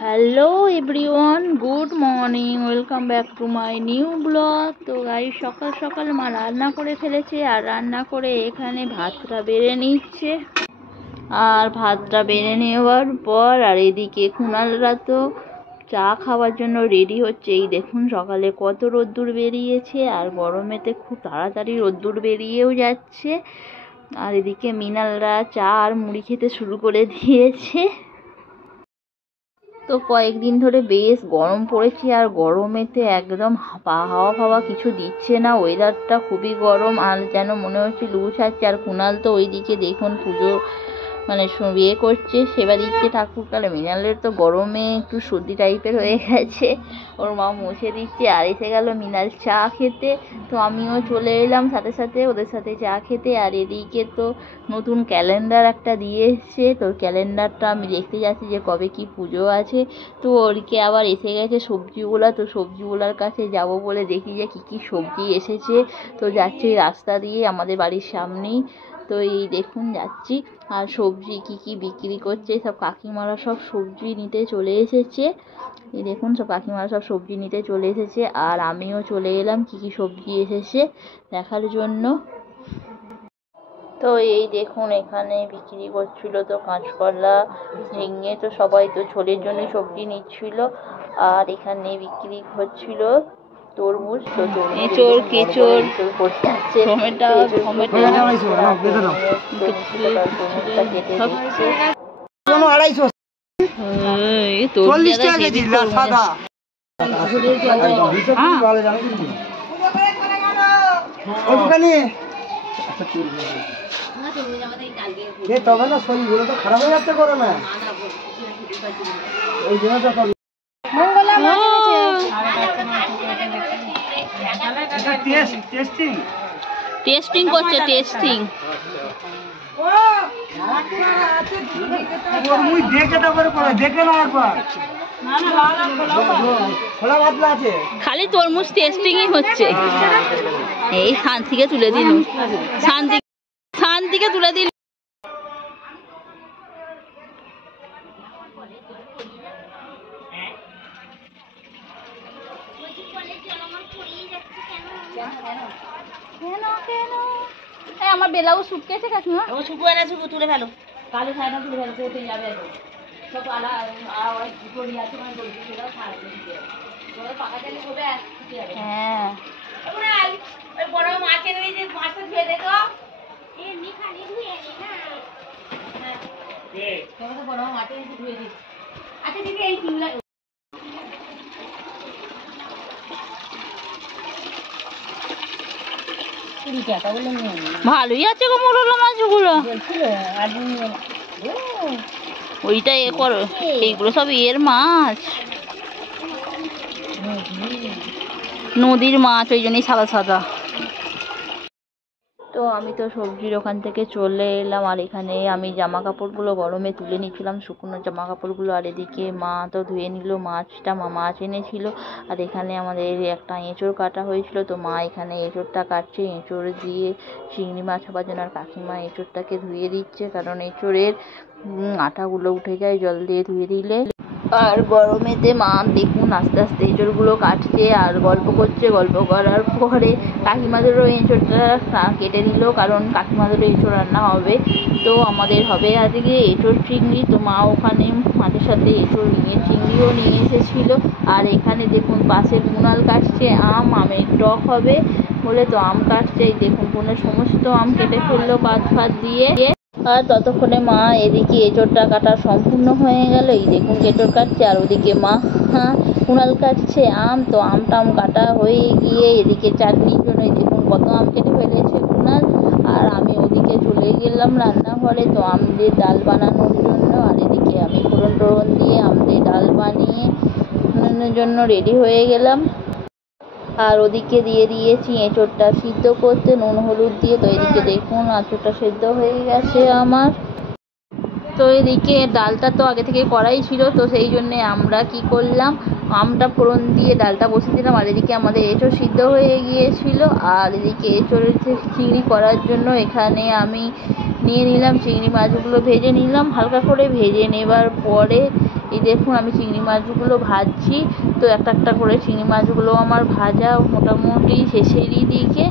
Hello everyone, good morning, welcome back to my new blog. তো গাই সকাল সকাল মা রান্না করে ফেলেছে, আর রান্না করে এখানে ভাতটা বেড়ে নিচ্ছে। আর ভাতটা বেড়ে নেওয়ার পর আর এদিকে কুণালরা তো চা খাওয়ার জন্য রেডি হচ্ছে। এই দেখুন সকালে কত রোদ্দুর বেরিয়েছে, আর গরমেতে খুব তাড়াতাড়ি রোদ্দুর বেরিয়েও যাচ্ছে। আর এদিকে মৃণালরা চা আর মুড়ি খেতে শুরু করে দিয়েছে। তো কয়েকদিন ধরে বেশ গরম পড়েছে, আর গরমেতে একদম হাওয়া ফাওয়া কিছু দিচ্ছে না, ওয়েদারটা খুবই গরম, আর যেন মনে হচ্ছে লু ছাড়ছে। আর কুণাল তো ওইদিকে দেখুন পুজো মানে বিয়ে করছে, সেবা দিচ্ছে ঠাকুর। তাহলে মৃণালের তো গরমে একটু সর্দি টাইপের হয়ে গেছে, ওর মা মুছে দিচ্ছে। আর এসে গেল মৃণাল চা খেতে, তো আমিও চলে এলাম সাথে সাথে ওদের সাথে চা খেতে। আর এদিকে তো নতুন ক্যালেন্ডার একটা দিয়ে এসছে, তো ক্যালেন্ডারটা আমি দেখতে যাচ্ছি যে কবে কি পুজো আছে। তো ওরকে আবার এসে গেছে সবজিগুলা, তো সবজিগুলার কাছে যাব বলে দেখি যে কী কী সবজি এসেছে। তো যাচ্ছি রাস্তা দিয়ে আমাদের বাড়ির সামনেই, তো এই দেখুন যাচ্ছি। আর সবজি কি কি বিক্রি করছে, সব কাকিমারা সব সবজি নিতে চলে এসেছে। এই দেখুন সব কাকিমারা সব সবজি নিতে চলে এসেছে, আর আমিও চলে এলাম কি কি সবজি এসেছে দেখার জন্য। তো এই দেখুন এখানে বিক্রি করছিল তো কাঁচকলা, ঝিঙে, তো সবাই তো ঝোলের জন্য সবজি নিচ্ছিল। আর এখানে বিক্রি হচ্ছিল তরমুজ, তো এঁচড় কেঁচড় করতে যাচ্ছে, টমেটো টমেটো তবে না শরীরগুলো তো খারাপ হয়ে যাচ্ছে করে না ওই জন্য তো টেস্টিং করছে, টেস্টিং। খালি তরমুজ টেস্টিংই হচ্ছে। এই শান্তিকে তুলে দিল, শান্তিকে তুলে দিল। আমার বেলাও শুকিয়েছে কাকিমা, শুকুয়ে না, শুকু তুলে ফেলো, কালো ছাইটা তুলে ফেলো, তো যাবে সব আলা আর দুটো নিয়ে আছে, মানে বলছি সেটাও ছাড়বে পাকা তেলে হবে। হ্যাঁ ওই বড় মাছ এনে যে মাছটা ধুয়ে দে তো, এমনি খালি ধুয়ে নি না, হ্যাঁ তোমরা তো বড় মাছ এনে ধুয়ে দিস। আচ্ছা দিদি এই তিনটা ভালোই আছে গো মোরলা মাছগুলো, ওইটা এ করো, এইগুলো সব এর মাছ, নদীর মাছ, ওই জন্যই সাদা সাদা। তো আমি তো সবজির ওখান থেকে চলে এলাম, আর এখানে আমি জামা কাপড়গুলো গরমে তুলে নিচ্ছিলাম, শুকনো জামা কাপড়গুলো। আর এদিকে মা তো ধুয়ে নিল মাছটা, মা মাছ এনেছিল। আর এখানে আমাদের একটা এঁচড় কাটা হয়েছিল, তো মা এখানে এঁচড়টা কাটছে, এঁচড় দিয়ে চিংড়ি মাছ হবার জন্য। আর কাকিমা এঁচড়টাকে ধুয়ে দিচ্ছে, কারণ এঁচড়ের আঠাগুলো উঠে যায় জল দিয়ে ধুয়ে দিলে। আর গরমেতে মা দেখুন আস্তে আস্তে এঁচড়গুলো কাটছে আর গল্প করছে। গল্প করার পরে কাকিমাদেরও এঁচড়টা কেটে দিল, কারণ কাকিমাদেরও এঁচড় রান্না হবে। তো আমাদের হবে আজকে এঁচড় চিংড়ি। তো মা ওখানে মাঝে সাথে এঁচড় চিংড়িও নিয়ে এসেছিল। আর এখানে দেখুন পাশে কুণাল কাটছে আম, আমের টক হবে বলে তো আম কাটছে। এই দেখুন কুণাল সমস্ত আম কেটে ফেললো পাত ফাত দিয়ে। আর ততক্ষণে মা এদিকে এঁচড়টা কাটা সম্পূর্ণ হয়ে গেল। এই দেখুন এঁচড় কাটছে, আর ওদিকে মা কুণাল কাটছে আম। তো আমটাম কাটা হয়ে গিয়ে এদিকে চাটনির জন্য এই দেখুন কত আম কেটে ফেলেছে কুণাল। আর আমি ওদিকে চলে গেলাম রান্নাঘরে, তো আম দিয়ে ডাল বানানোর জন্য। আর এদিকে আমি ফোড়ন টোড়ন দিয়ে আম দিয়ে ডাল বানানোর জন্য রেডি হয়ে গেলাম। আর ওদিকে দিয়ে দিয়েছি এঁচড়টা সিদ্ধ করতে নুন হলুদ দিয়ে। তো এদিকে দেখুন এঁচড়টা সিদ্ধ হয়ে গেছে আমার। তো এদিকে ডালটা তো আগে থেকে করাই ছিল, তো সেই জন্যে আমরা কি করলাম, আমটা ফোড়ন দিয়ে ডালটা বসিয়ে দিলাম। আর এদিকে আমাদের এঁচড় সিদ্ধ হয়ে গিয়েছিল। আর এদিকে এঁচড়ের চিংড়ি করার জন্য এখানে আমি নিয়ে নিলাম চিংড়ি মাছগুলো, ভেজে নিলাম হালকা করে। ভেজে নেবার পরে এই দেখুন আমি চিংড়ি মাছগুলো ভাজছি। তো একটা একটা করে চিংড়ি মাছগুলো আমার ভাজা মোটামুটি শেষেরই দিকে।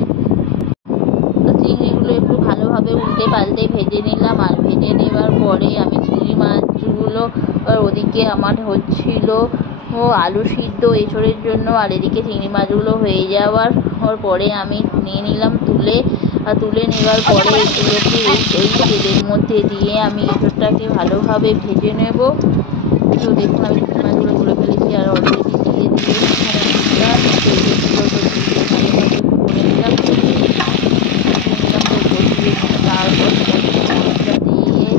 তো চিংড়িগুলো একটু ভালোভাবে উল্টে পাল্টে ভেজে নিলাম, আর ভেজে নেবার পরে আমি চিংড়ি মাছগুলো ওদিকে আমার হচ্ছিল আলু সিদ্ধ এঁচোড়ের জন্য, আর এদিকে চিংড়ি মাছগুলো হয়ে যাওয়ার পরে আমি নিয়ে নিলাম তুলে নেবার পরে এগুলোকে এই তেলের মধ্যে দিয়ে আমি এঁচোড়টাকে ভালোভাবে ভেজে নেব। তো দেখুন আমি চিংড়ি মাছগুলো তুলে ফেলেছি, আর অলরেডি দিয়ে তারপর দিয়ে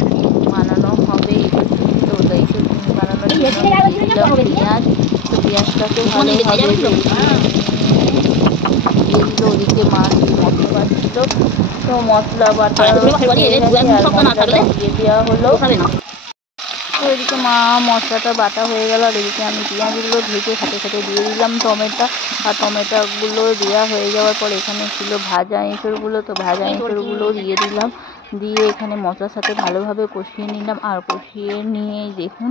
বানানো হবে। তো ওটাই তো বানানোর জন্য দিয়ে দিলাম পেঁয়াজ। তো পেঁয়াজটাকে ভালোভাবে দিয়ে দিল। ওদিকে মা মশলা বাটছিল, তো মশলা বাটা দিয়ে দেওয়া হলো। তো এদিকে মা মশলাটা বাটা হয়ে গেল, আর এদিকে আমি পেঁয়াজগুলো ভেজে সাথে সাথে দিয়ে দিলাম টমেটো। আর টমেটোগুলো দেওয়া হয়ে যাওয়ার পর এখানে ছিল ভাজা এঁচোড়গুলো, তো ভাজা এঁচোড়গুলো দিয়ে দিলাম। দিয়ে এখানে মশলার সাথে ভালোভাবে কষিয়ে নিলাম, আর কষিয়ে নিয়ে দেখুন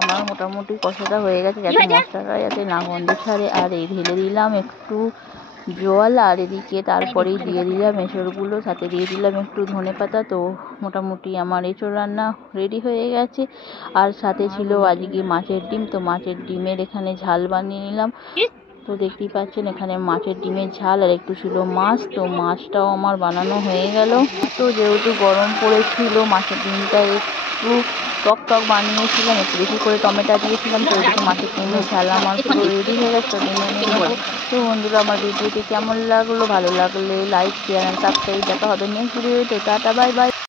আমার মোটামুটি কষাটা হয়ে গেছে, যাতে মশলাটা যাতে না গন্ধ ছাড়ে। আর এই ঢেলে দিলাম একটু জল, আর এদিকে তারপরেই দিয়ে দিলাম এঁচোড়গুলো, সাথে দিয়ে দিলাম একটু ধনেপাতা। তো মোটামুটি আমার এঁচোড় রান্না রেডি হয়ে গেছে। আর সাথে ছিল আজকে মাছের ডিম, তো মাছের ডিমের এখানে ঝাল বানিয়ে নিলাম। তো দেখতেই পাচ্ছেন এখানে মাছের ডিমের ঝাল, আর একটু ছিল মাছ। তো মাছটাও আমার বানানো হয়ে গেল। তো যেহেতু গরম পড়েছিল মাছের ডিমটা একটু টক টক বানিয়েছিলাম, একটু বেশি করে টমেটো দিয়েছিলাম। তো এদিকে মাছের ডিমের ঝাল আমার পুরো রেডি হয়ে গেছে, তো ডিমে নিয়ে নেবো। তো বন্ধুরা আমার ভিডিওটি কেমন লাগলো, ভালো লাগলে লাইক শেয়ার অ্যান্ড সাবস্ক্রাইব। দেখা হবে নেক্সট ভিডিওতে। Tata bye bye.